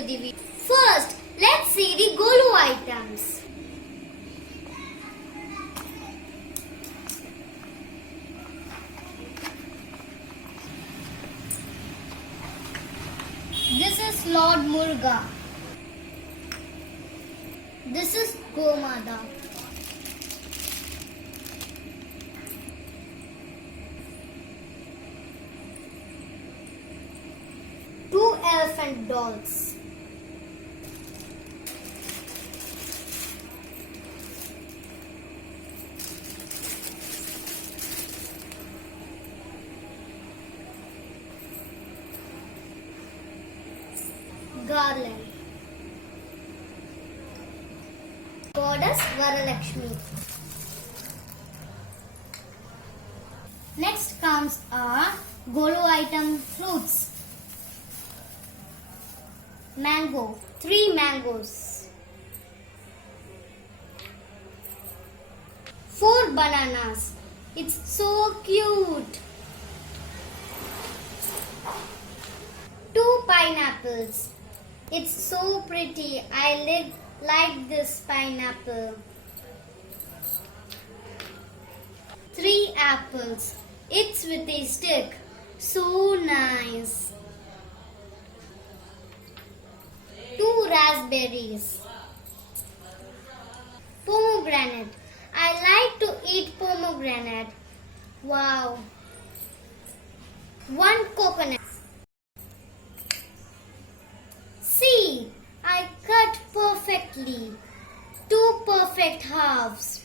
to the video. First, let's see the Golu items. This is Lord Murga. This is Gomada. Two elephant dolls. Garland. Goddess Varalakshmi. Next comes our Golu item fruits. Mango. 3 mangoes. 4 bananas. It's so cute. 2 pineapples. It's so pretty. I like this pineapple. 3 apples. It's with a stick. So nice. 2 raspberries. Pomegranate. I like to eat pomegranate. Wow. 1 coconut. See, I cut perfectly. 2 perfect halves.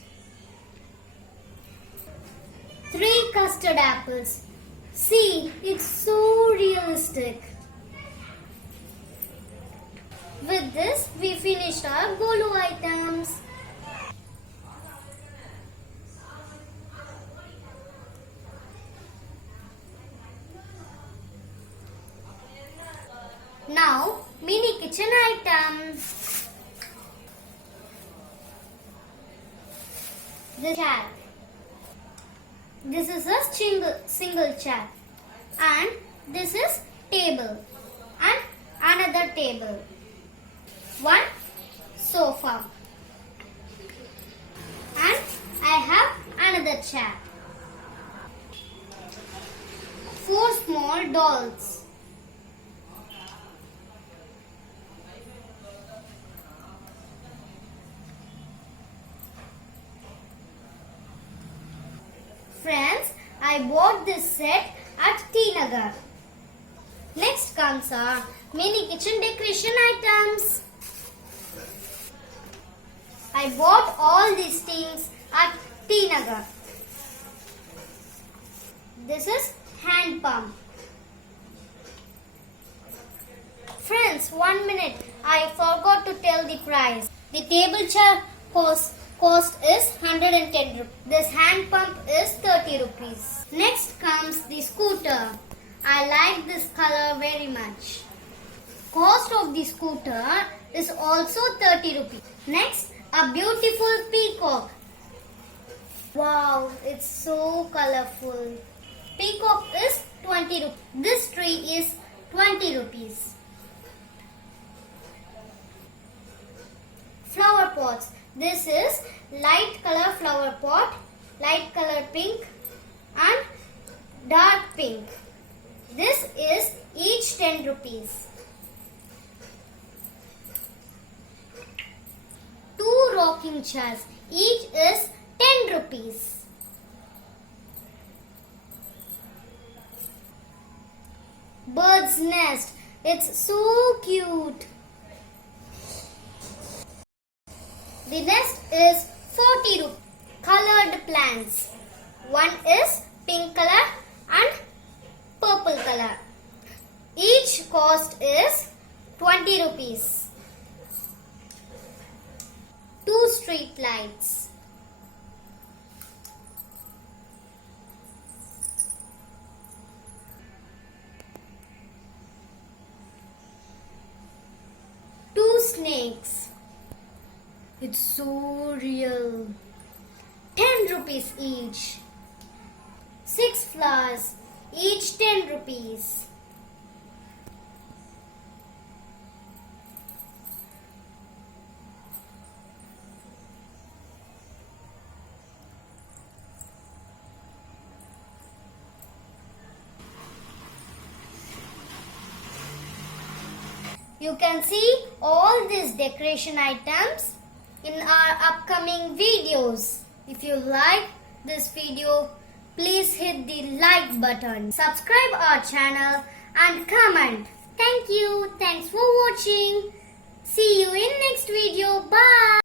3 custard apples. See, it's so realistic. With this, we finished our Golu items. Now, mini kitchen items. The chair. This is a single chair. And this is table. And another table. 1 sofa. And I have another chair. 4 small dolls. Friends, I bought this set at t.nagar. Next comes our mini kitchen decoration items. I bought all these things at t.nagar. This is hand pump. Friends, 1 minute. I forgot to tell the price. The table chair cost is 110 rupees. This hand pump is 30 rupees. Next comes the scooter. I like this color very much. Cost of the scooter is also 30 rupees. Next, a beautiful peacock. Wow, it's so colorful. Peacock is 20 rupees. This tree is 20 rupees. Flower pots. This is light color flower pot, light color pink and dark pink. This is each 10 rupees. 2 rocking chairs. Each is 10 rupees. Bird's nest. It's so cute. The nest is 40 rupees. Colored plants. One is pink color and purple color. Each cost is 20 rupees. 2 street lights. Two snakes. It's so real. 10 rupees each. 6 flowers, each 10 rupees. You can see all these decoration items in our upcoming videos. If you like this video, please hit the like button, subscribe our channel and comment. Thank you. Thanks for watching. See you in next video. Bye.